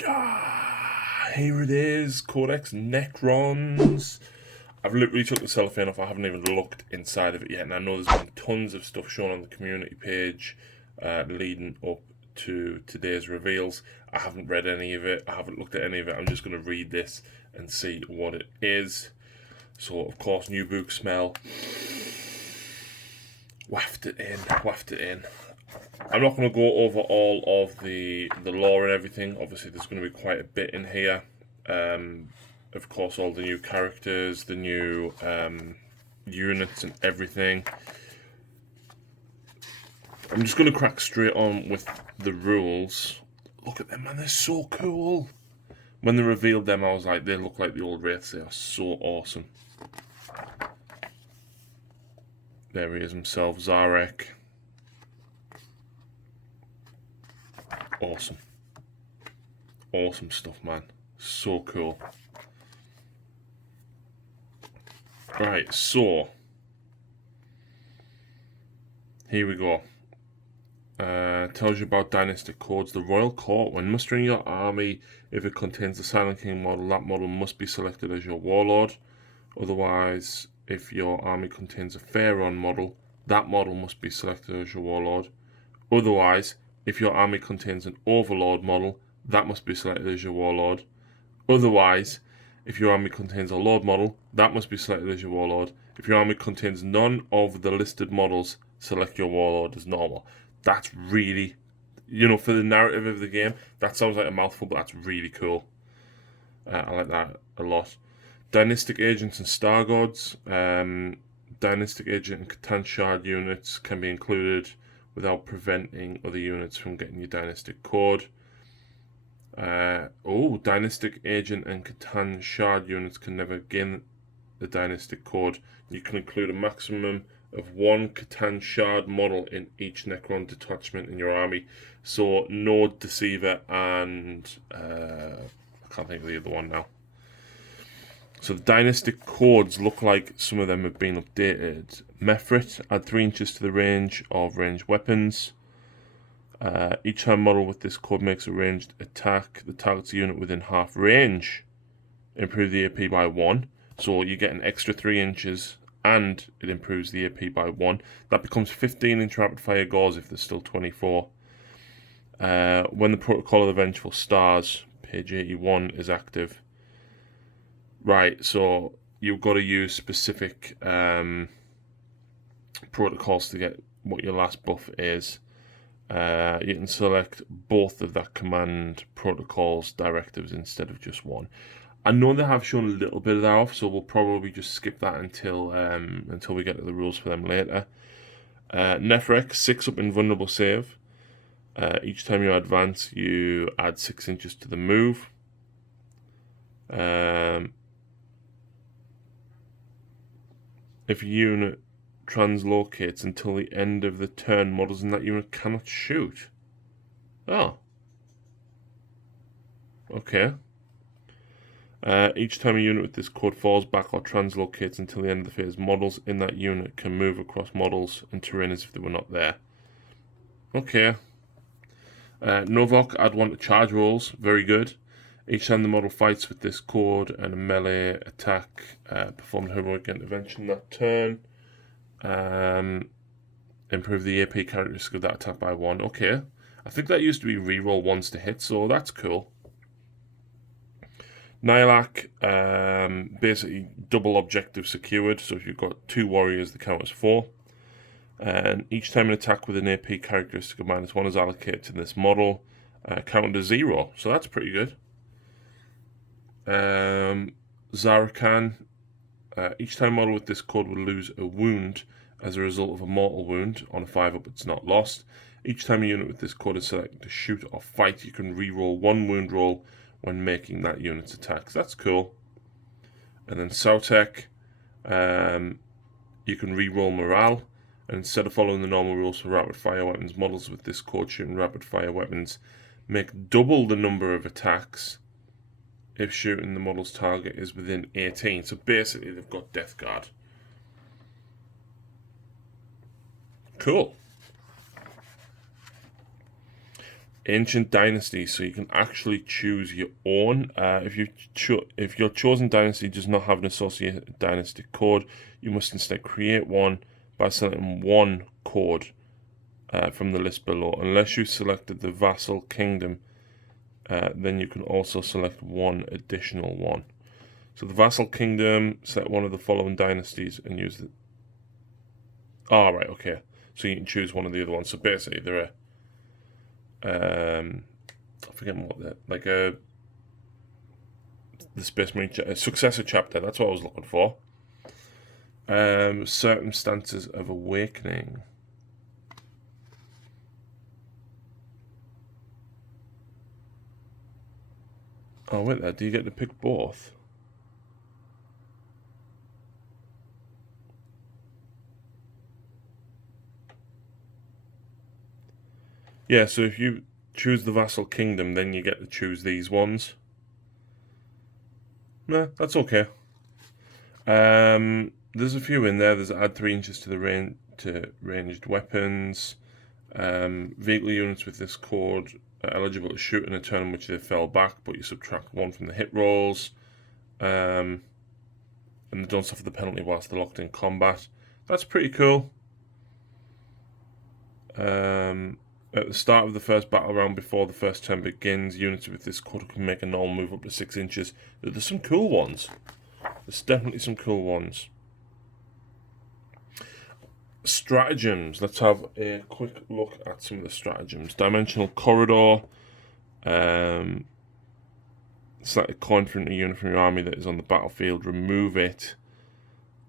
Here it is, CODEX NECRONS. I've literally took the cellophane off. I haven't even looked inside of it yet, and I know there's been tons of stuff shown on the community page leading up to today's reveals. I haven't read any of it. I haven't looked at any of it. I'm just going to read this and see what it is. So, of course, new book smell. Waft it in. I'm not going to go over all of the lore and everything. Obviously, there's going to be quite a bit in here. Of course, all the new characters, the new units and everything. I'm just going to crack straight on with the rules. Look at them, man. They're so cool. When they revealed them, I was like, they look like the old Wraiths. They are so awesome. There he is himself, Zarek. Awesome. Awesome stuff, man. So cool. Right, so here we go. Tells you about Dynastic Chords. The Royal Court. When mustering your army, if it contains the Silent King model, that model must be selected as your warlord. Otherwise, if your army contains a Pharaoh model, that model must be selected as your warlord. Otherwise, if your army contains an Overlord model, that must be selected as your warlord. Otherwise, if your army contains a Lord model, that must be selected as your warlord. If your army contains none of the listed models, select your warlord as normal. That's really, for the narrative of the game, that sounds like a mouthful, but that's really cool. I like that a lot. Dynastic Agents and Star Gods. Dynastic Agent and Catan Shadow units can be included without preventing other units from getting your Dynastic Cord. Dynastic Agent and Catan Shadow units can never gain the Dynastic Cord. You can include a maximum of one Catan Shadow model in each Necron detachment in your army. So, Node, Deceiver, and I can't think of the other one now. So the Dynastic Chords look like some of them have been updated. Mephrit, add 3 inches to the range of ranged weapons. Each time model with this cord makes a ranged attack, the target's unit within half range. Improve the AP by 1. So you get an extra 3 inches and it improves the AP by 1. That becomes 15-inch rapid fire gauze if there's still 24. When the Protocol of the Vengeful Stars, page 81, is active. Right, so you've got to use specific protocols to get what your last buff is. You can select both of that command protocols directives instead of just one. I know they have shown a little bit of that off, so we'll probably just skip that until we get to the rules for them later. Nephrek, 6 up invulnerable save. Each time you advance, you add 6 inches to the move. If a unit translocates until the end of the turn, models in that unit cannot shoot. Oh. Okay. Each time a unit with this code falls back or translocates until the end of the phase, models in that unit can move across models and terrain as if they were not there. Okay. Novok, add 1 to charge rolls. Very good. Each time the model fights with this code and a melee attack, perform a heroic intervention that turn. Improve the AP characteristic of that attack by 1. Okay. I think that used to be reroll once to hit, so that's cool. Nihilak, basically double objective secured, so if you've got 2 warriors, the count is 4. And each time an attack with an AP characteristic of -1 is allocated to this model, count to 0, so that's pretty good. Zarakan, each time model with this code will lose a wound as a result of a mortal wound. On a 5-up, it's not lost. Each time a unit with this code is selected to shoot or fight, you can reroll 1 wound roll when making that unit's attacks. That's cool. And then Sautek, you can reroll morale, and instead of following the normal rules for rapid fire weapons, models with this code shooting rapid fire weapons make double the number of attacks if shooting the model's target is within 18. So basically they've got Death Guard. Cool. Ancient Dynasty, so you can actually choose your own. If your chosen dynasty does not have an associated Dynastic Cord, you must instead create one by selecting one chord from the list below. Unless you selected the Vassal Kingdom, then you can also select one additional one. So the Vassal Kingdom, select one of the following dynasties and use the... Oh, right, okay. So you can choose one of the other ones. So basically, there are... I forget what they're... Like the Space Marine... A successor chapter, that's what I was looking for. Circumstances of Awakening. Oh, wait there. Do you get to pick both? Yeah, so if you choose the Vassal Kingdom, then you get to choose these ones. Nah, that's okay. There's a few in there. There's add 3 inches to the ranged weapons. Vehicle units with this cord are eligible to shoot in a turn in which they fell back, but you subtract 1 from the hit rolls. And they don't suffer the penalty whilst they're locked in combat. That's pretty cool. At the start of the first battle round before the first turn begins, units with this cord can make a normal move up to 6 inches. There's some cool ones. There's definitely some cool ones. Stratagems. Let's have a quick look at some of the stratagems. Dimensional Corridor. Select a coin from a unit from your army that is on the battlefield. Remove it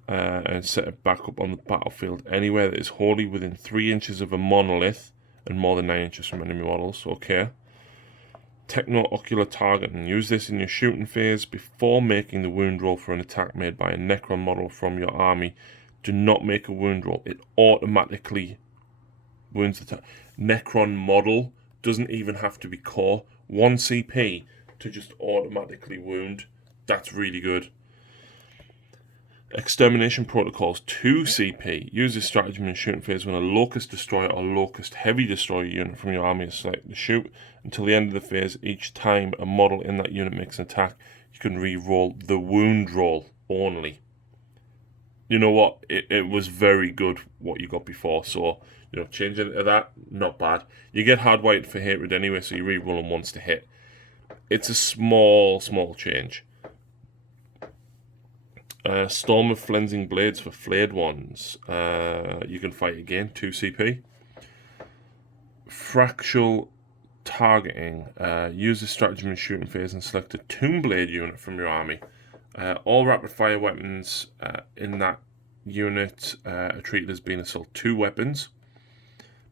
and set it back up on the battlefield anywhere that is wholly within 3 inches of a monolith and more than 9 inches from enemy models. Okay. Techno-ocular targeting. Use this in your shooting phase before making the wound roll for an attack made by a Necron model from your army. Do not make a wound roll. It automatically wounds the Necron model. Doesn't even have to be core. 1 CP to just automatically wound. That's really good. Extermination Protocols, 2 CP. Use this stratagem in shooting phase when a Locust Destroyer or Locust Heavy Destroyer unit from your army is selected to shoot. Until the end of the phase, each time a model in that unit makes an attack, you can re-roll the wound roll only. You know what? It was very good what you got before, so, you know, changing it to that, not bad. You get hardwired for hatred anyway, so you re-roll them once to hit. It's a small change. Storm of Flensing Blades for flayed ones. You can fight again, 2 CP. Fractal Targeting. Use the stratagem in shooting phase and select a Tomb Blade unit from your army. All rapid fire weapons in that unit are treated as being assault 2 weapons.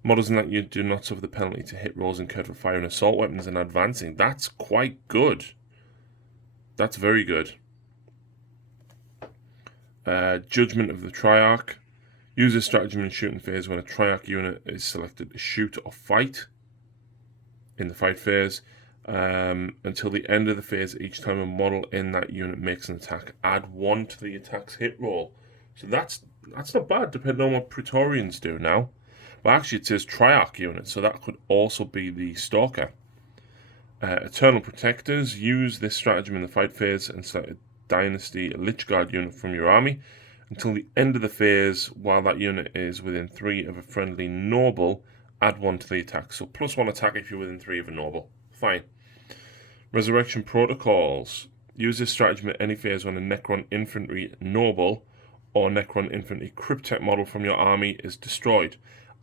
Models in that unit do not suffer the penalty to hit rolls incurred for firing assault weapons and advancing. That's quite good. That's very good. Judgment of the Triarch. Use this stratagem in shooting phase when a Triarch unit is selected to shoot or fight in the fight phase. Until the end of the phase, each time a model in that unit makes an attack, add 1 to the attack's hit roll. So that's not bad, depending on what Praetorians do now. But actually it says Triarch unit, so that could also be the Stalker. Eternal Protectors. Use this stratagem in the fight phase and select a Dynasty Lynch Guard unit from your army. Until the end of the phase, while that unit is within 3 of a friendly noble, add 1 to the attack. So +1 attack if you're within 3 of a noble. Fine. Resurrection Protocols. Use this stratagem at any phase when a Necron Infantry Noble or Necron Infantry Cryptek model from your army is destroyed.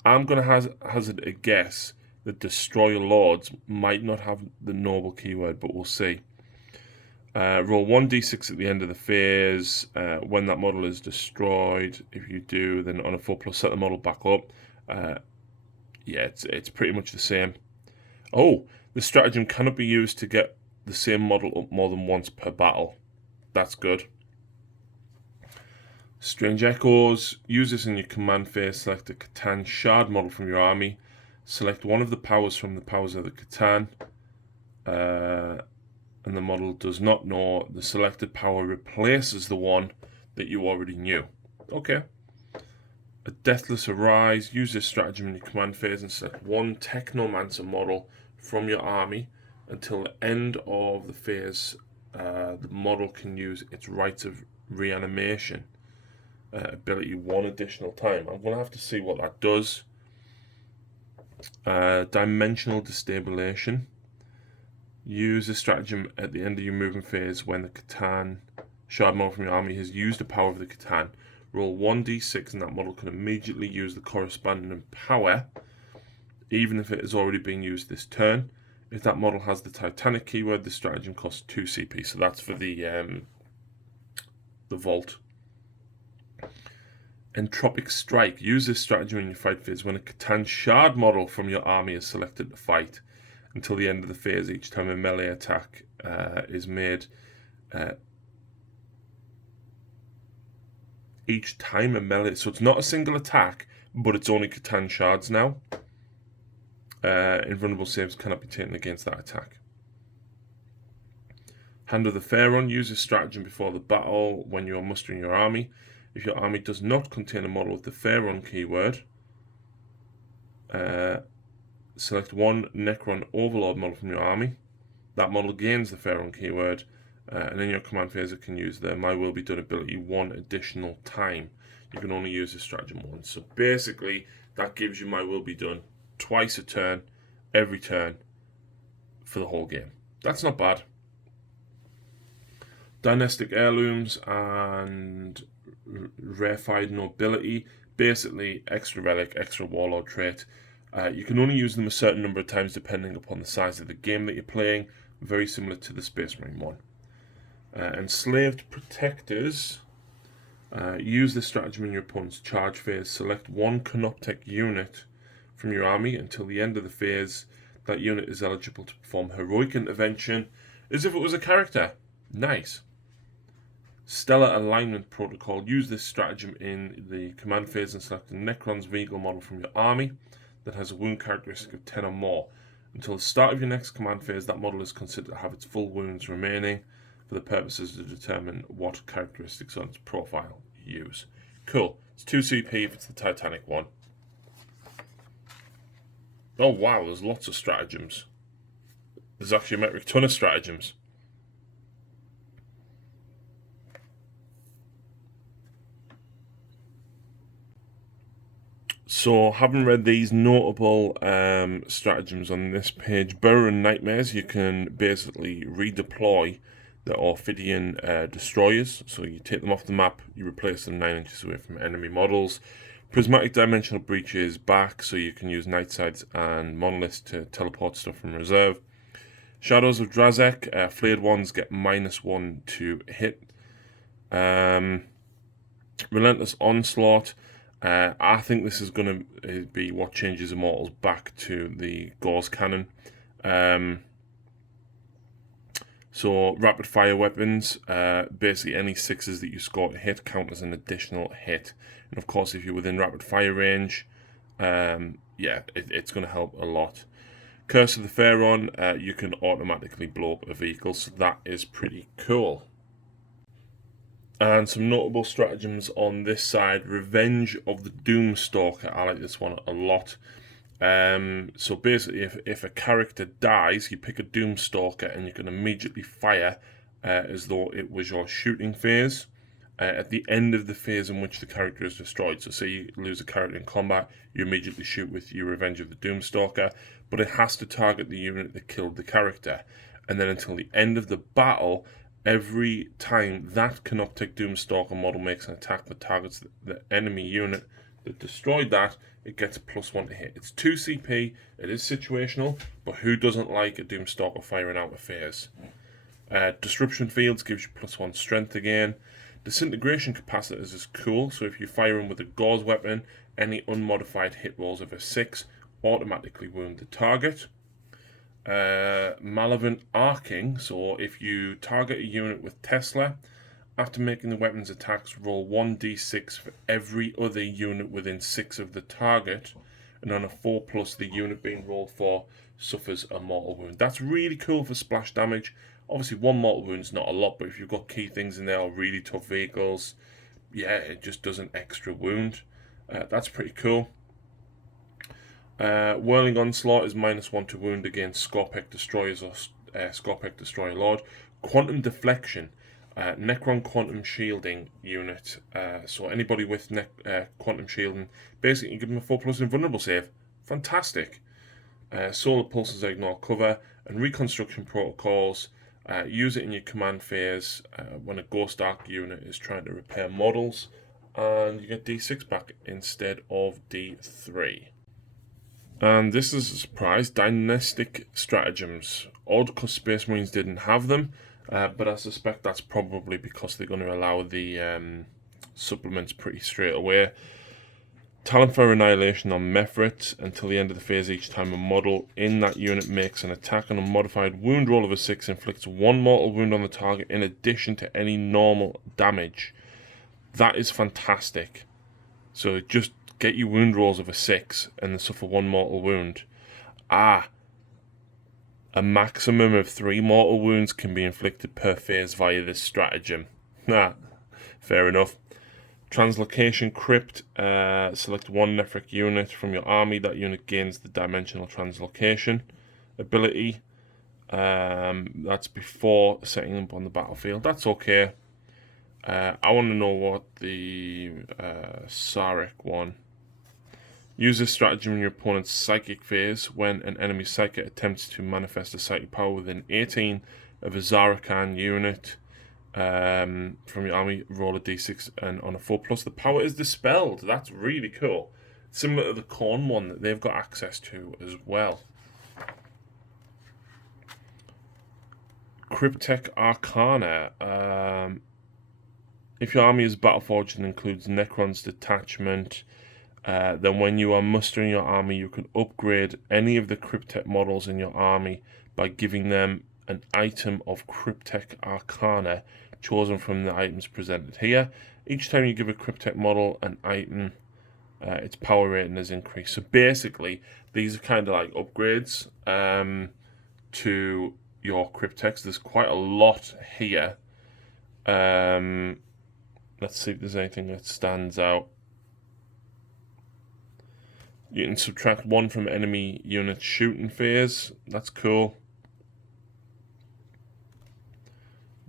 I'm going to hazard a guess that Destroyer Lords might not have the Noble keyword, but we'll see. Roll 1d6 at the end of the phase when that model is destroyed. If you do, then on a 4+, set the model back up. Yeah, it's pretty much the same. Oh, the stratagem cannot be used to get the same model up more than once per battle. That's good. Strange Echoes. Use this in your command phase. Select a Catan Shadow model from your army. Select one of the powers from the powers of the Catan. And the model does not know the selected power replaces the one that you already knew. Okay. A Deathless Arise. Use this stratagem in your command phase and select one Technomancer model from your army until the end of the phase. The model can use its Rites of Reanimation ability one additional time. I'm going to have to see what that does. Dimensional Destabilization. Use a stratagem at the end of your movement phase when the Catan Shadow model from your army has used the power of the Catan. Roll 1d6 and that model can immediately use the corresponding power, even if it has already been used this turn. If that model has the Titanic keyword, the stratagem costs 2 CP. So that's for the vault. Entropic Strike. Use this stratagem in your fight phase when a Catan Shadow model from your army is selected to fight. Until the end of the phase, each time a melee attack is made, each time a melee, so it's not a single attack, but it's only Catan Shards now. Invulnerable saves cannot be taken against that attack. Hand of the Pharaoh. Use a stratagem before the battle when you are mustering your army. If your army does not contain a model with the Pharaoh keyword, select one Necron Overlord model from your army. That model gains the Pharaoh keyword, and in your command phase it can use the My Will Be Done ability one additional time. You can only use this stratagem once. So basically, that gives you My Will Be Done twice a turn, every turn, for the whole game. That's not bad. Dynastic Heirlooms and Rarefied Nobility. Basically, extra relic, extra warlord trait. You can only use them a certain number of times depending upon the size of the game that you're playing. Very similar to the Space Marine one. Enslaved Protectors. Use this stratagem in your opponent's charge phase. Select one Cryptek unit from your army until the end of the phase. That unit is eligible to perform heroic intervention as if it was a character. Nice. Stellar Alignment Protocol. Use this stratagem in the command phase and select a Necron's Veal model from your army that has a wound characteristic of 10 or more. Until the start of your next command phase, that model is considered to have its full wounds remaining for the purposes to determine what characteristics on its profile you use. Cool. It's 2 CP if it's the Titanic one. Oh wow, there's lots of stratagems. There's actually a metric ton of stratagems. So, having read these notable stratagems on this page, Burrow and Nightmares, you can basically redeploy the Ophidian destroyers. So you take them off the map, you replace them 9 inches away from enemy models. Prismatic Dimensional Breach is back, so you can use Nightsides and Monoliths to teleport stuff from reserve. Shadows of Drazek, Flayed Ones get -1 to hit. Relentless Onslaught. I think this is going to be what changes Immortals back to the Gauze Cannon. So, rapid fire weapons, basically any 6s that you score to hit count as an additional hit. And of course, if you're within rapid fire range, yeah, it's going to help a lot. Curse of the Pharaoh, you can automatically blow up a vehicle, so that is pretty cool. And some notable stratagems on this side. Revenge of the Doomstalker. I like this one a lot. So basically, if a character dies, you pick a Doomstalker and you can immediately fire as though it was your shooting phase at the end of the phase in which the character is destroyed. So say you lose a character in combat, you immediately shoot with your Revenge of the Doomstalker, but it has to target the unit that killed the character. And then until the end of the battle, every time that Cryptek Doomstalker model makes an attack that targets the enemy unit that destroyed that, it gets a +1 to hit. It's 2 CP, it is situational, but who doesn't like a Doomstalker firing out a phase? Disruption Fields gives you +1 strength again. Disintegration Capacitors is cool, so if you fire them with a gauze weapon, any unmodified hit rolls of a 6 automatically wound the target. Malevolent Arcing, so if you target a unit with Tesla, after making the weapon's attacks, roll 1d6 for every other unit within 6 of the target, and on a 4+, the unit being rolled for suffers a mortal wound. That's really cool for splash damage. Obviously, 1 mortal wound is not a lot, but if you've got key things in there or really tough vehicles, yeah, it just does an extra wound. That's pretty cool. Whirling Onslaught is -1 to wound against Cryptek Destroyers or Cryptek Destroyer Lord. Quantum Deflection, Necron Quantum Shielding unit. So anybody with Quantum Shielding, basically you give them a 4+ invulnerable save. Fantastic. Solar Pulses ignore cover, and Reconstruction Protocols. Use it in your command phase when a Ghost Arc unit is trying to repair models, and you get D6 back instead of D3. And this is a surprise, Dynastic Stratagems. Odd because Space Marines didn't have them, but I suspect that's probably because they're going to allow the supplements pretty straight away. Talent for Annihilation on Mephrit. Until the end of the phase, each time a model in that unit makes an attack on a modified wound roll of a 6, inflicts 1 mortal wound on the target in addition to any normal damage. That is fantastic. So just get your wound rolls of a 6 and then suffer 1 mortal wound. A maximum of 3 mortal wounds can be inflicted per phase via this stratagem. Fair enough. Translocation Crypt. Select 1 Nephric unit from your army. That unit gains the Dimensional Translocation ability. That's before setting them up on the battlefield. That's okay. I want to know what the Sarek one. Use this stratagem in your opponent's psychic phase. When an enemy psychic attempts to manifest a psychic power within 18 of a Zarakan unit from your army, roll a d6, and on a 4+, the power is dispelled. That's really cool. Similar to the Khorne one that they've got access to as well. Cryptek Arcana. If your army is Battleforged and includes Necron's Detachment, then when you are mustering your army, you can upgrade any of the Cryptek models in your army by giving them an item of Cryptek Arcana chosen from the items presented here. Each time you give a Cryptek model an item, its power rating is increased. So basically, these are kind of like upgrades to your Crypteks. There's quite a lot here. Let's see if there's anything that stands out. You can subtract 1 from enemy unit's shooting phase. That's cool.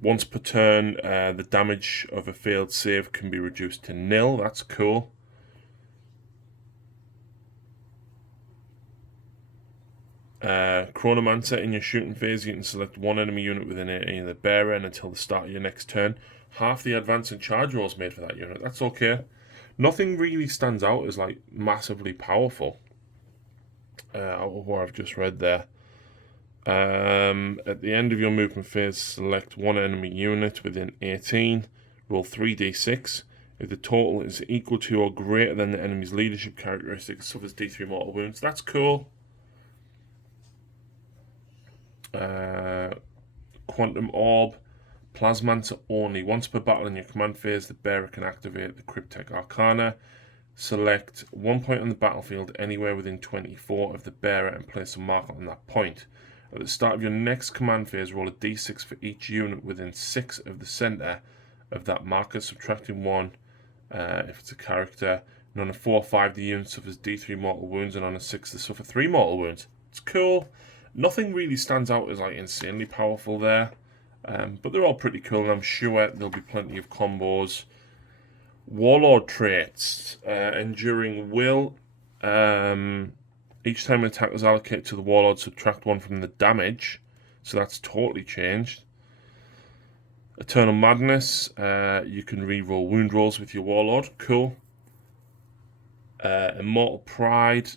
Once per turn, the damage of a failed save can be reduced to 0. That's cool. Chronomancer. In your shooting phase, you can select 1 enemy unit within any of the bearer, and until the start of your next turn, half the advance and charge rolls made for that unit. That's okay. Nothing really stands out as like massively powerful out of what I've just read there. At the end of your movement phase, select 1 enemy unit within 18, roll 3d6. If the total is equal to or greater than the enemy's leadership characteristic, it suffers d3 mortal wounds. That's cool. Quantum Orb. Plasmancer only. Once per battle in your command phase, the bearer can activate the Cryptek Arcana. Select 1 point on the battlefield anywhere within 24 of the bearer and place a marker on that point. At the start of your next command phase, roll a d6 for each unit within 6 of the center of that marker, subtracting 1 if it's a character. And on a 4 or 5, the unit suffers d3 mortal wounds, and on a 6, they suffer 3 mortal wounds. It's cool. Nothing really stands out as like insanely powerful there. But they're all pretty cool, and I'm sure there'll be plenty of combos. Warlord traits. Enduring Will. Each time an attack is allocated to the Warlord, subtract 1 from the damage. So that's totally changed. Eternal Madness. You can re-roll wound rolls with your Warlord. Cool. Immortal Pride.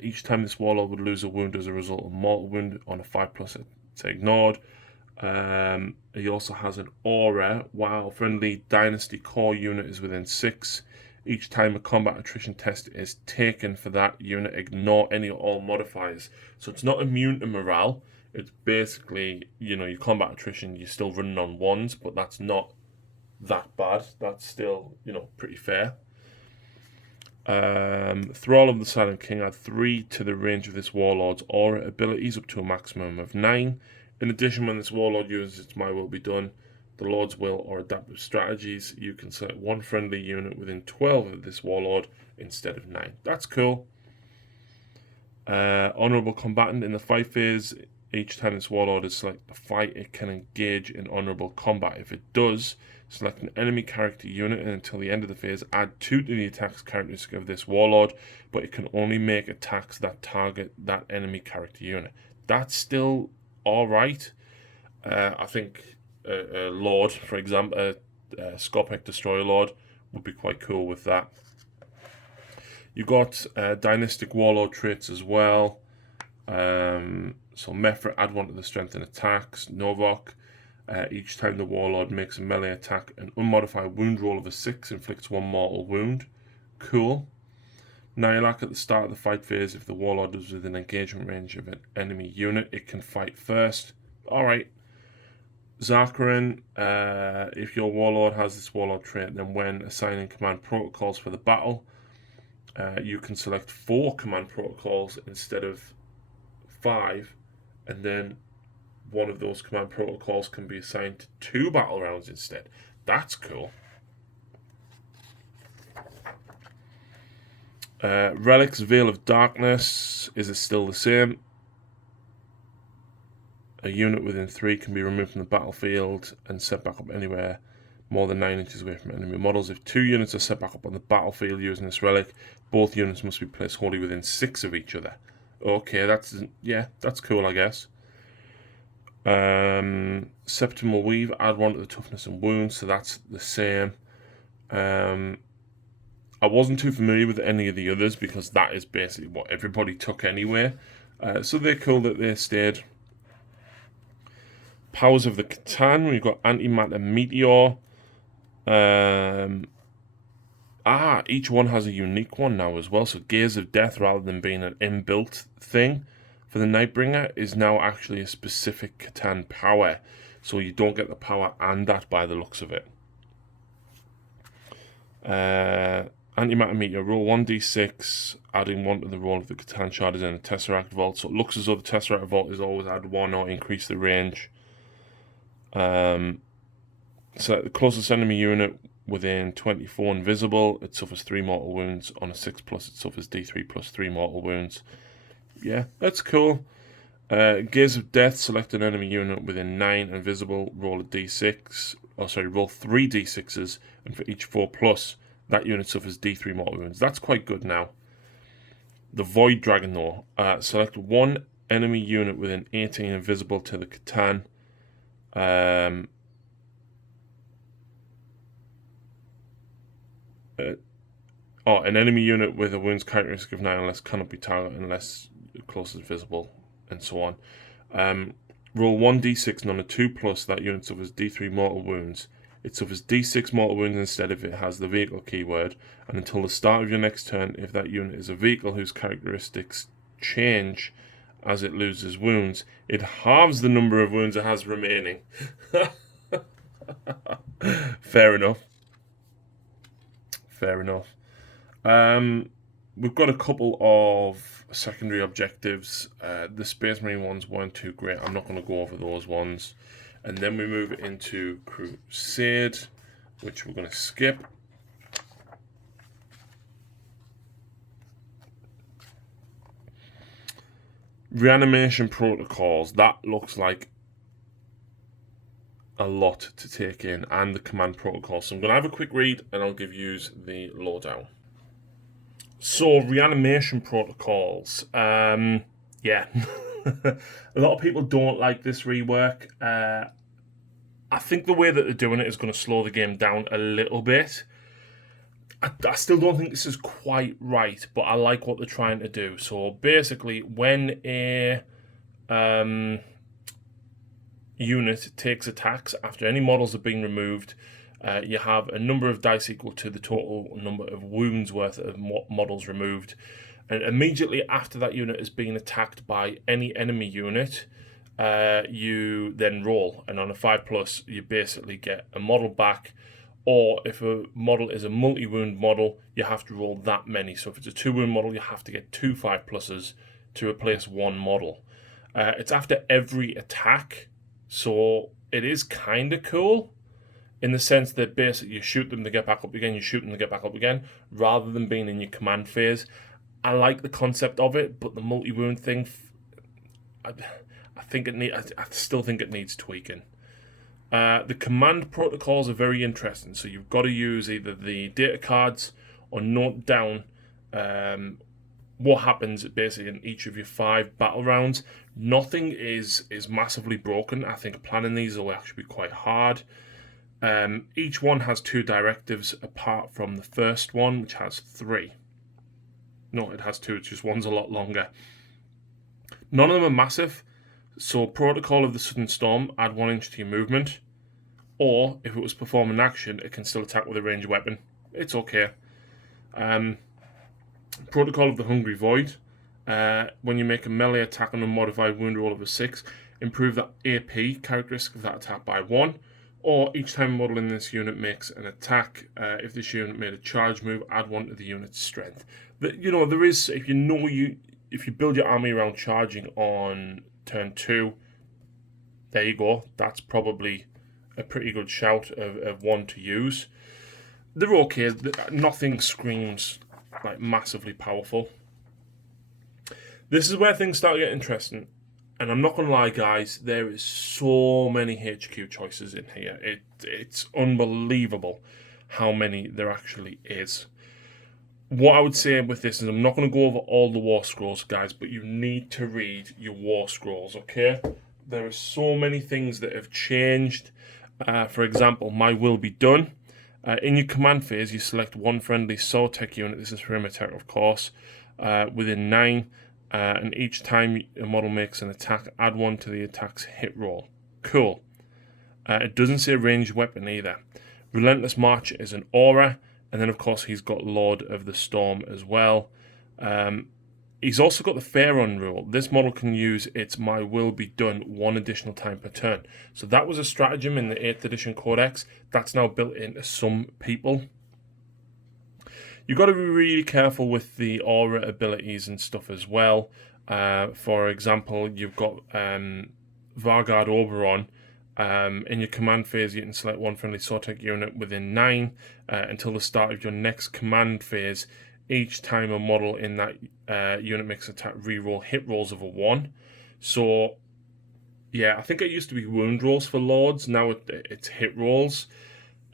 Each time this Warlord would lose a wound as a result of mortal wound on a 5+, it's ignored. He also has an aura. While friendly Dynasty core unit is within 6, each time a combat attrition test is taken for that unit, ignore any or all modifiers. So it's not immune to morale. It's basically, you know, your combat attrition, you're still running on 1s, but that's not that bad. That's still, you know, pretty fair. Thrall of the Silent King. Add 3 to the range of this Warlord's aura abilities up to a maximum of 9. In addition, when this Warlord uses its My Will Be Done, the Lord's Will, or Adaptive Strategies, you can select 1 friendly unit within 12 of this Warlord instead of 9. That's cool. Honorable Combatant. In the fight phase, each time this warlord is selected to fight, it can engage in honorable combat. If it does, select an enemy character unit and until the end of the phase, add 2 to the attacks characteristic of this warlord, but it can only make attacks that target that enemy character unit. That's still alright. I think a Lord, for example, a Cryptek Destroyer Lord, would be quite cool with that. You got Dynastic Warlord traits as well. So Mefra, add 1 to the strength and attacks. Novok, each time the Warlord makes a melee attack, an unmodified wound roll of a 6 inflicts 1 mortal wound. Cool. Nihilak, at the start of the fight phase, if the Warlord is within engagement range of an enemy unit, it can fight first. Alright. Zakarin, if your Warlord has this Warlord trait, then when assigning command protocols for the battle, you can select 4 command protocols instead of 5, and then one of those command protocols can be assigned to 2 battle rounds instead. That's cool. Relics, Veal of Darkness. Is it still the same? A unit within 3 can be removed from the battlefield and set back up anywhere more than 9 inches away from enemy models. If 2 units are set back up on the battlefield using this relic, both units must be placed wholly within 6 of each other. Okay, that's cool, I guess. Septimal Weave, add 1 to the toughness and wounds, so that's the same. I wasn't too familiar with any of the others because that is basically what everybody took anyway. So they're cool that they stayed. Powers of the Catan, we've got Antimatter Meteor. Each one has a unique one now as well. So Gaze of Death, rather than being an inbuilt thing for the Nightbringer, is now actually a specific Catan power. So you don't get the power and that by the looks of it. Antimatter Meteor, roll 1d6, adding 1 to the roll of the Catan Shadow in a Tesseract Vault. So it looks as though the Tesseract Vault is always add 1 or increase the range. So the closest enemy unit within 24 invisible, it suffers 3 mortal wounds. On a 6+, it suffers d3 plus 3 mortal wounds. Yeah, that's cool. Gaze of Death, select an enemy unit within 9 invisible, roll a d6. Roll 3 d6s, and for each 4+, that unit suffers d3 mortal wounds. That's quite good now. The Void Dragon, though, select 1 enemy unit within 18 invisible to the Catan. An enemy unit with a wounds characteristic of 9 or less cannot be targeted unless close is visible, and so on. Roll 1d6 and on a 2+, that unit suffers d3 mortal wounds. It suffers d6 mortal wounds instead if it has the vehicle keyword, and until the start of your next turn, if that unit is a vehicle whose characteristics change as it loses wounds, it halves the number of wounds it has remaining. Fair enough. Fair enough. We've got a couple of secondary objectives. The Space Marine ones weren't too great. I'm not going to go over those ones. And then we move into Crusade, which we're going to skip. Reanimation protocols. That looks like a lot to take in, and the command protocol. So I'm going to have a quick read and I'll give you the lowdown. So, reanimation protocols. Yeah. A lot of people don't like this rework. I think the way that they're doing it is going to slow the game down a little bit. I still don't think this is quite right, but I like what they're trying to do. So basically, when a unit takes attacks after any models have been removed, you have a number of dice equal to the total number of wounds worth of models removed. And immediately after that unit has been attacked by any enemy unit, you then roll. And on a 5+, you basically get a model back. Or if a model is a multi-wound model, you have to roll that many. So if it's a 2-wound model, you have to get 2 5+s to replace 1 model. It's after every attack, so it is kind of cool in the sense that basically you shoot them to get back up again, you shoot them to get back up again, rather than being in your command phase. I like the concept of it, but the multi-wound thing, I still think it needs tweaking. The command protocols are very interesting. So you've got to use either the data cards or note down what happens basically in each of your 5 battle rounds. Nothing is massively broken. I think planning these will actually be quite hard. Each one has 2 directives apart from the first one, which has 3. No, it has 2. It's just one's a lot longer. None of them are massive. So Protocol of the Sudden Storm, add 1 inch to your movement. Or, if it was performing action, it can still attack with a ranged weapon. It's okay. Protocol of the Hungry Void. When you make a melee attack on a modified wound roll of a 6, improve the AP characteristic of that attack by 1. Or, each time a model in this unit makes an attack, if this unit made a charge move, add 1 to the unit's strength. There is, if you build your army around charging on turn 2, there you go. That's probably a pretty good shout of one to use. They're okay. Nothing screams like massively powerful. This is where things start to get interesting. And I'm not going to lie, guys, there is so many HQ choices in here. It's unbelievable how many there actually is. What I would say with this is I'm not going to go over all the war scrolls, guys, but you need to read your war scrolls, okay? There are so many things that have changed. For example, My Will Be Done. In your command phase, you select 1 friendly sword tech unit. This is perimeter, of course, within 9. And each time a model makes an attack, add 1 to the attack's hit roll. Cool. It doesn't say ranged weapon either. Relentless March is an aura. And then, of course, he's got Lord of the Storm as well. He's also got the Pharaon rule. This model can use its My Will Be Done 1 additional time per turn. So that was a stratagem in the 8th edition Codex. That's now built into some people. You've got to be really careful with the aura abilities and stuff as well. For example, you've got Vargard Oberon. In your command phase, you can select 1 friendly Sortek unit within 9 until the start of your next command phase. Each time a model in that unit makes an attack, reroll hit rolls of a 1. So, yeah, I think it used to be wound rolls for Lords. Now it's hit rolls.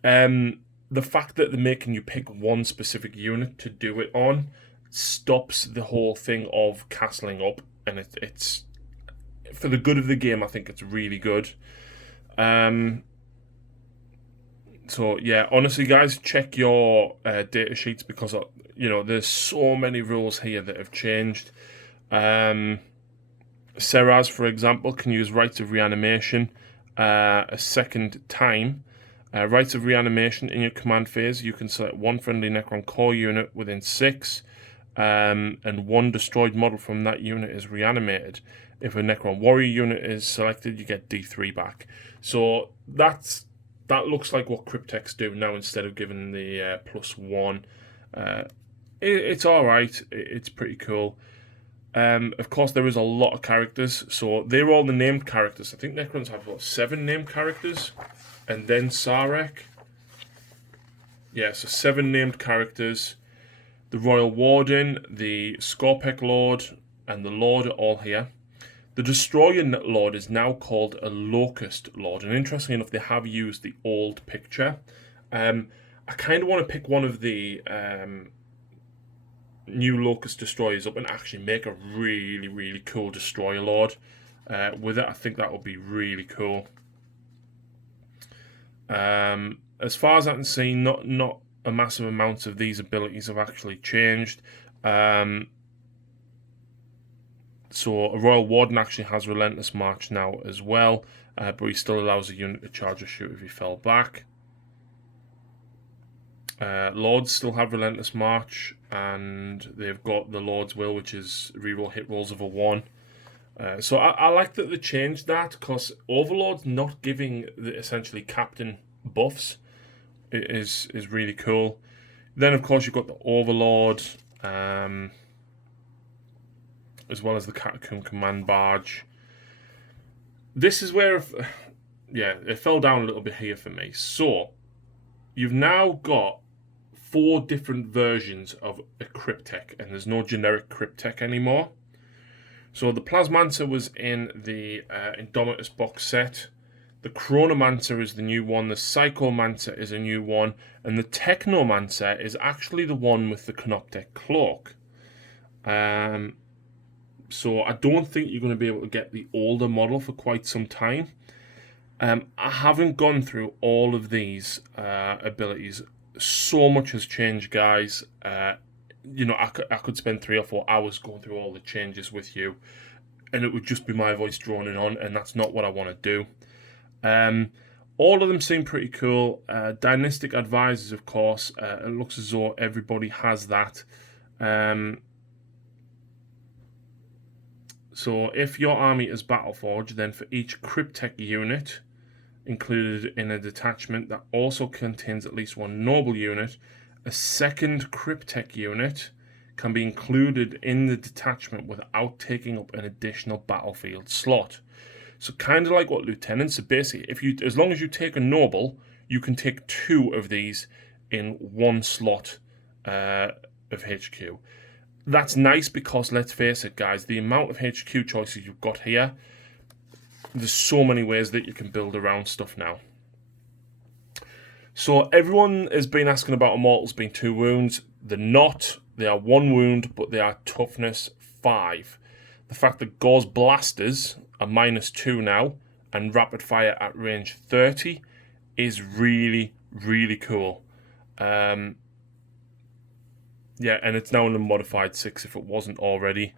The fact that they're making you pick 1 specific unit to do it on stops the whole thing of castling up. And it's for the good of the game, I think it's really good. So yeah, honestly, guys, check your data sheets because there's so many rules here that have changed. Seraz, for example, can use Rites of Reanimation a second time. Rites of Reanimation in your command phase, you can select 1 friendly Necron core unit within 6, and 1 destroyed model from that unit is reanimated. If a Necron warrior unit is selected, you get D3 back. So that looks like what Crypteks do now instead of giving the +1. It's alright. It's pretty cool. Of course, there is a lot of characters. So they're all the named characters. I think Necrons have, 7 named characters? And then Sarek. Yeah, so 7 named characters. The Royal Warden, the Skorpek Lord, and the Lord are all here. The Destroyer Lord is now called a Locust Lord, and interestingly enough, they have used the old picture. I kind of want to pick one of the new Locust Destroyers up and actually make a really, really cool Destroyer Lord with it. I think that would be really cool. As far as I can see, not a massive amount of these abilities have actually changed. So a Royal Warden actually has Relentless March now as well, but he still allows a unit to charge or shoot if he fell back. Lords still have Relentless March, and they've got the Lord's Will, which is reroll hit rolls of a 1. So I like that they changed that, because Overlord's not giving the essentially captain buffs is really cool. Then of course you've got the Overlord, as well as the Catacomb Command Barge. This is where, it fell down a little bit here for me. So, you've now got 4 different versions of a Cryptek, and there's no generic Cryptek anymore. So the Plasmancer was in the Indomitus box set. The Chronomancer is the new one. The Psychomancer is a new one. And the Technomancer is actually the one with the Cryptek cloak. So I don't think you're going to be able to get the older model for quite some time. I haven't gone through all of these abilities. So much has changed, guys. You know, I could spend 3 or 4 hours going through all the changes with you, and it would just be my voice droning on, and that's not what I want to do. All of them seem pretty cool. Dynastic Advisors, of course. It looks as though everybody has that. So if your army is Battleforged, then for each Cryptek unit included in a detachment that also contains at least 1 noble unit, a second Cryptek unit can be included in the detachment without taking up an additional battlefield slot. So kind of like what lieutenants. So basically, as long as you take a noble, you can take 2 of these in 1 slot of HQ. That's nice because, let's face it, guys, the amount of HQ choices you've got here, there's so many ways that you can build around stuff now. So everyone has been asking about Immortals being 2 wounds. They're not. They are 1 wound, but they are toughness 5. The fact that Gauze Blasters are -2 now and rapid fire at range 30 is really, really cool. Yeah, and it's now in a modified 6 if it wasn't already.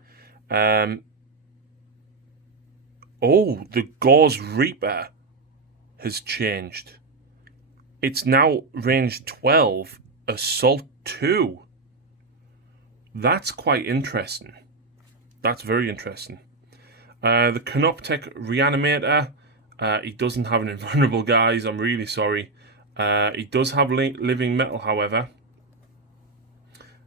Oh, the Gauze Reaper has changed. It's now range 12, assault 2. That's quite interesting. That's very interesting. The Cryptek Reanimator, he doesn't have an invulnerable, guys. I'm really sorry. He does have living metal, however.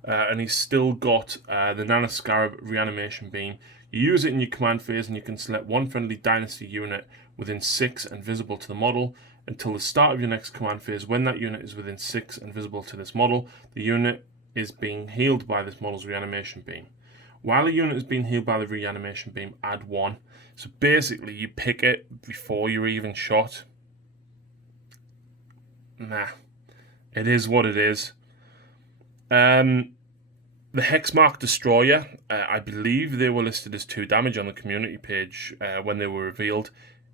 And he's still got the Nanoscarab Reanimation Beam. You use it in your command phase and you can select 1 friendly Dynasty unit within 6 and visible to the model until the start of your next command phase. When that unit is within 6 and visible to this model, the unit is being healed by this model's Reanimation Beam. While a unit is being healed by the Reanimation Beam, add 1. So basically you pick it before you're even shot. Nah. It is what it is. The Hexmark Destroyer, I believe they were listed as 2 damage on the community page when they were revealed.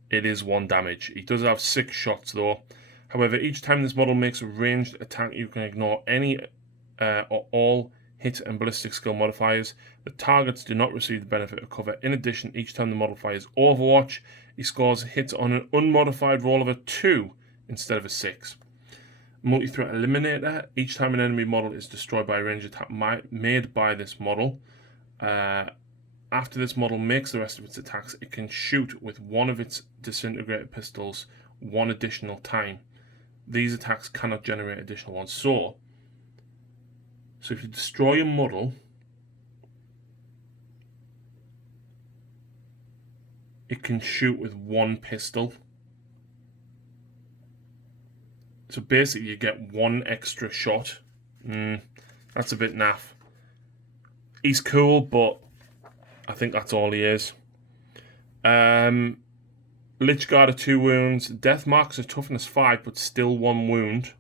It is 1 damage. He does have 6 shots though. However, each time this model makes a ranged attack, you can ignore any or all hit and ballistic skill modifiers. The targets do not receive the benefit of cover. In addition, each time the model fires Overwatch, he scores hits on an unmodified roll of a 2 instead of a 6. Multi-threat Eliminator. Each time an enemy model is destroyed by a ranged attack made by this model, after this model makes the rest of its attacks, it can shoot with 1 of its disintegrated pistols 1 additional time. These attacks cannot generate additional ones. So if you destroy a model, it can shoot with 1 pistol. So basically you get 1 extra shot. That's a bit naff. He's cool, but I think that's all he is. Lynch Guard are 2 wounds. Death Marks are toughness 5, but still 1 wound.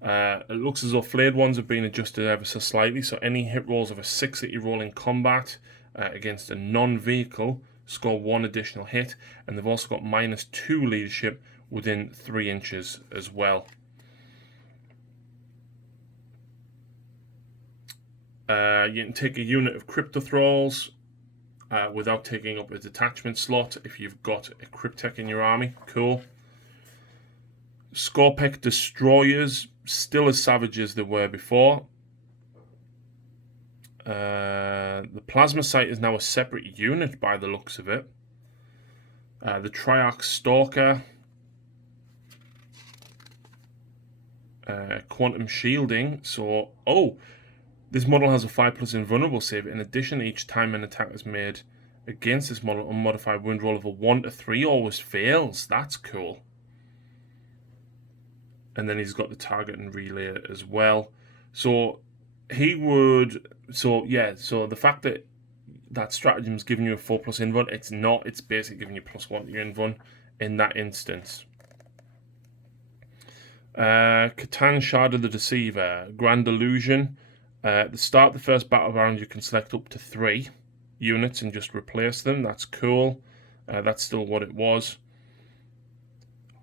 It looks as though flayed ones have been adjusted ever so slightly, so any hit rolls of a 6 that you roll in combat against a non-vehicle score 1 additional hit, and they've also got -2 leadership within 3 inches as well. You can take a unit of Crypto Thralls without taking up a detachment slot if you've got a Cryptek in your army. Cool. Cryptek Destroyers, still as savage as they were before. The Plasma Sight is now a separate unit by the looks of it. The Triax Stalker. Quantum Shielding. So, this model has a 5+ invulnerable save. In addition, each time an attack is made against this model, unmodified wound roll of a 1 to 3 always fails. That's cool. And then he's got the target and relay as well. So he would. So yeah. So the fact that Stratagem's giving you a 4+ invuln, it's not. It's basically giving you +1 to your invuln in that instance. Catan Shadow the Deceiver, Grand Illusion. At the start of the first battle round, you can select up to 3 units and just replace them. That's cool. That's still what it was.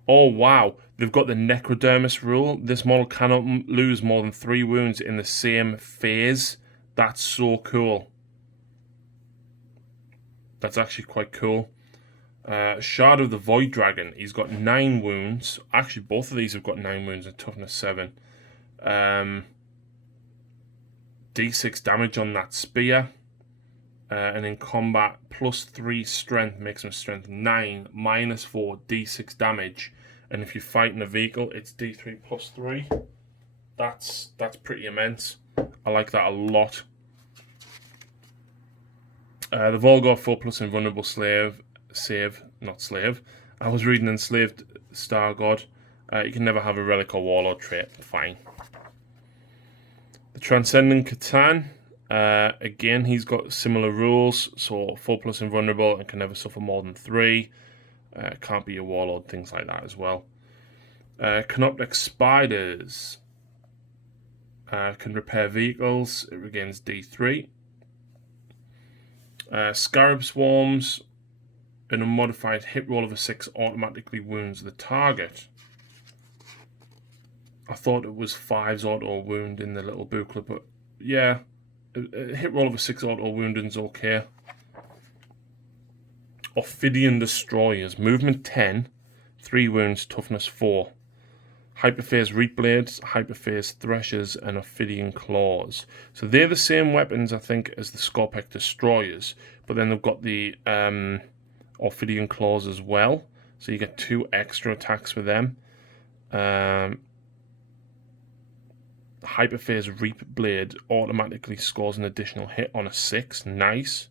Oh wow, they've got the Necrodermis rule. This model cannot lose more than 3 wounds in the same phase. That's so cool. That's actually quite cool. Shard of the Void Dragon. He's got 9 wounds. Actually, both of these have got 9 wounds and toughness 7. D6 damage on that spear. And in combat, +3 strength makes him strength 9, -4 D6 damage. And if you're fighting a vehicle, it's D3 +3. That's pretty immense. I like that a lot. The Volgar 4+ invulnerable not slave. I was reading Enslaved Star God. You can never have a relic or warlord trait. Fine. The Transcendent Catan. Again, he's got similar rules. So 4+ invulnerable and can never suffer more than 3. Can't be a warlord, things like that as well. Cryptek Spiders. Can repair vehicles. It regains D3. Scarab Swarms. An unmodified hit roll of a 6 automatically wounds the target. I thought it was 5's auto wound in the little booklet, but yeah, a hit roll of a 6 auto wounding's okay. Ophidian Destroyers, movement 10, 3 wounds, toughness 4. Hyperphase Reap Blades, Hyperphase Threshers, and Ophidian Claws. So they're the same weapons, I think, as the Cryptek Destroyers, but then they've got the Ophidian Claws as well, so you get 2 extra attacks with them. Hyperphase Reap Blade automatically scores an additional hit on a 6. Nice.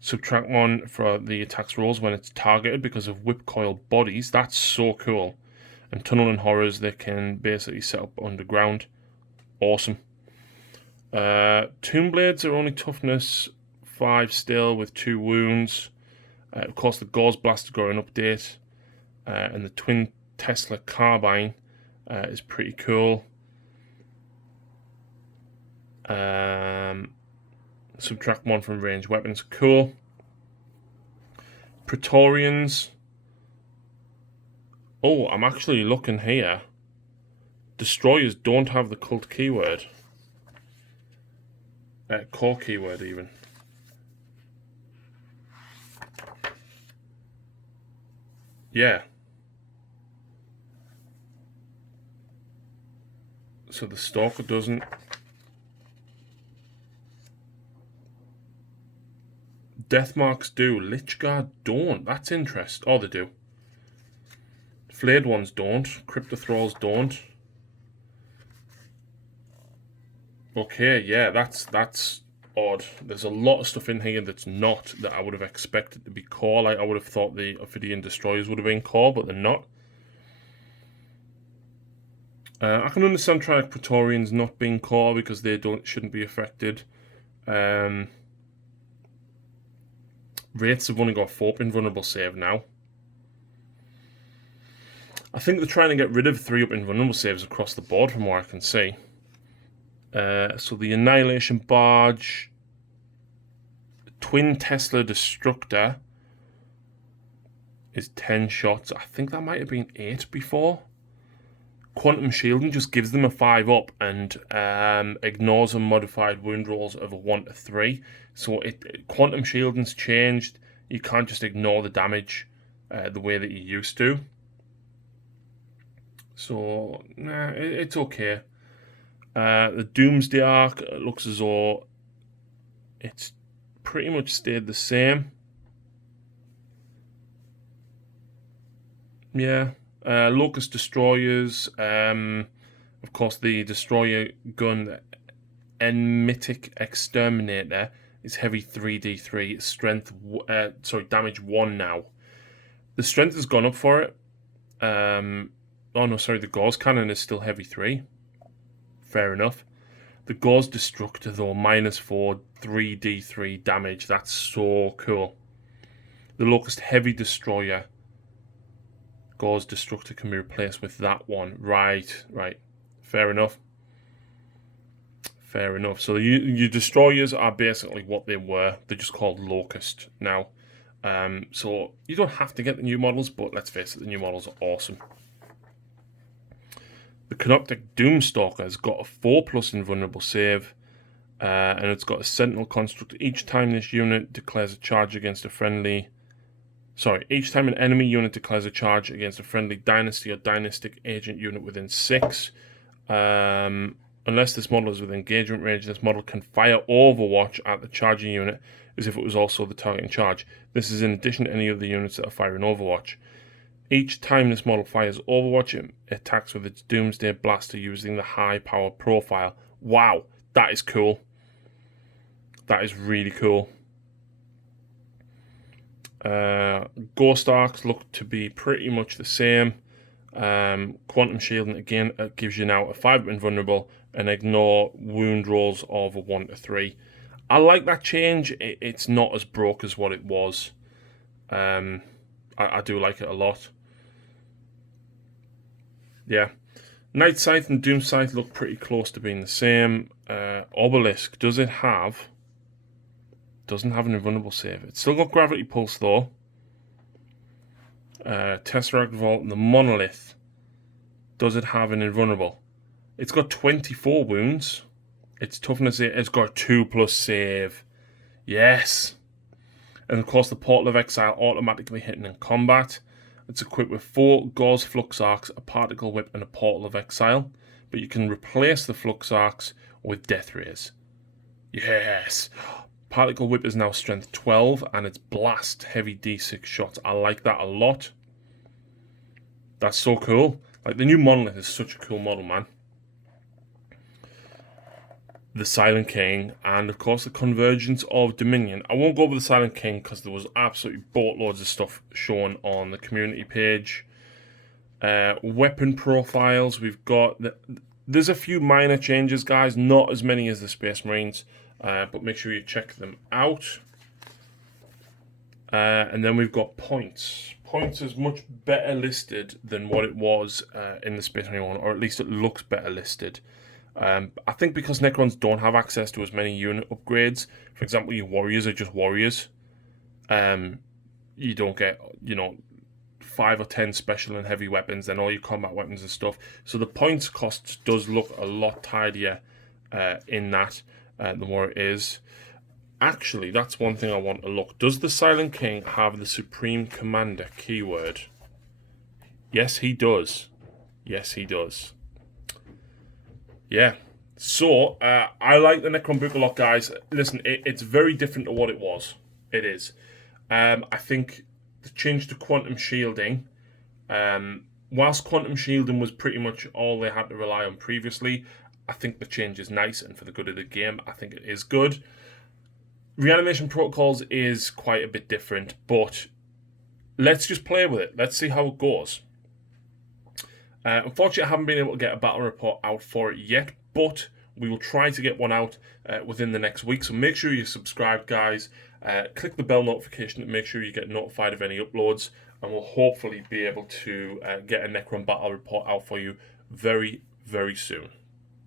Subtract 1 for the attacks rolls when it's targeted because of Whip Coil Bodies. That's so cool. And Tunnel and Horrors, they can basically set up underground. Awesome. Tomb Blades are only toughness 5 still with 2 wounds. Of course, the Gauze Blaster got an update. And the Twin Tesla Carbine is pretty cool. Subtract 1 from ranged weapons. Cool. Praetorians. Oh, I'm actually looking here. Destroyers don't have the cult keyword. Core keyword, even. Yeah. So the Stalker doesn't. Deathmarks do. Lynch Guard don't. That's interesting. Oh, they do. Flayed ones don't. Thralls don't. Okay, yeah, that's odd. There's a lot of stuff in here that's not, that I would have expected to be core. Like, I would have thought the Ophidian Destroyers would have been core, but they're not. I can understand Triax Praetorians not being core because they shouldn't be affected. Wraiths have only got 4 invulnerable save now. I think they're trying to get rid of 3 invulnerable saves across the board from what I can see. So the Annihilation Barge, Twin Tesla Destructor is 10 shots. I think that might have been 8 before. Quantum Shielding just gives them a 5 up and ignores unmodified wound rolls of a 1 to 3. So Quantum Shielding's changed. You can't just ignore the damage the way that you used to. So, nah, it's okay. The Doomsday Arc looks as though it's pretty much stayed the same. Yeah. Locust Destroyers. Of course, the Destroyer gun, Enmitic Exterminator, is heavy 3d3. Strength, damage 1 now. The strength has gone up for it. Oh no, sorry, the Gauze Cannon is still heavy 3. Fair enough. The Gauze Destructor, though, -4, 3d3 damage. That's so cool. The Locust Heavy Destroyer. Gauze Destructor can be replaced with that one. Right. Fair enough. Fair enough. So your destroyers are basically what they were. They're just called Locust now. So you don't have to get the new models, but let's face it, the new models are awesome. The Cryptek Doomstalker has got a 4+ invulnerable save, and it's got a Sentinel construct. Each time this unit declares a charge against a friendly... each time an enemy unit declares a charge against a friendly Dynasty or Dynastic agent unit within 6, unless this model is within engagement range, this model can fire Overwatch at the charging unit as if it was also the target in charge. This is in addition to any of the units that are firing Overwatch. Each time this model fires Overwatch, it attacks with its Doomsday Blaster using the high power profile. Wow, that is cool. That is really cool. Ghost Arcs look to be pretty much the same. Quantum Shielding, again, gives you now a 5 invulnerable and ignore wound rolls of a 1 to 3. I like that change. It's not as broke as what it was. I do like it a lot. Yeah. Night Scythe and Doom Scythe look pretty close to being the same. Obelisk, doesn't have an invulnerable save. It's still got Gravity Pulse though. Tesseract Vault and the Monolith, does it have an invulnerable? It's got 24 wounds. Its toughness, it's got 2+ save. Yes. And of course the Portal of Exile automatically hitting in combat. It's equipped with 4 Gauze Flux Arcs, a Particle Whip and a Portal of Exile. But you can replace the Flux Arcs with Death Rays. Yes. Particle Whip is now strength 12 and it's blast heavy D6 shots. I like that a lot. That's so cool. Like, the new Monolith is such a cool model, man. The Silent King, and of course the Convergence of Dominion. I won't go over the Silent King because there was absolutely boatloads of stuff shown on the community page. Weapon profiles, we've got... There's a few minor changes, guys. Not as many as the Space Marines, but make sure you check them out. And then we've got points. Points is much better listed than what it was in the Space Marine one, or at least it looks better listed. I think because Necrons don't have access to as many unit upgrades. For example, your warriors are just warriors. You don't get, 5 or 10 special and heavy weapons, then all your combat weapons and stuff. So the points cost does look a lot tidier in that than what it is. Actually, that's one thing I want to look. Does the Silent King have the Supreme Commander keyword? Yes, he does. Yes, he does. Yeah, so I like the Necron book a lot, guys. Listen, it's very different to what it was. It is. I think the change to Quantum Shielding, whilst Quantum Shielding was pretty much all they had to rely on previously, I think the change is nice and for the good of the game. I think it is good. Reanimation Protocols is quite a bit different, but let's just play with it. Let's see how it goes. Unfortunately, I haven't been able to get a battle report out for it yet, but we will try to get one out within the next week. So make sure you subscribe, guys. Click the bell notification to make sure you get notified of any uploads, and we'll hopefully be able to get a Necron battle report out for you very, very soon.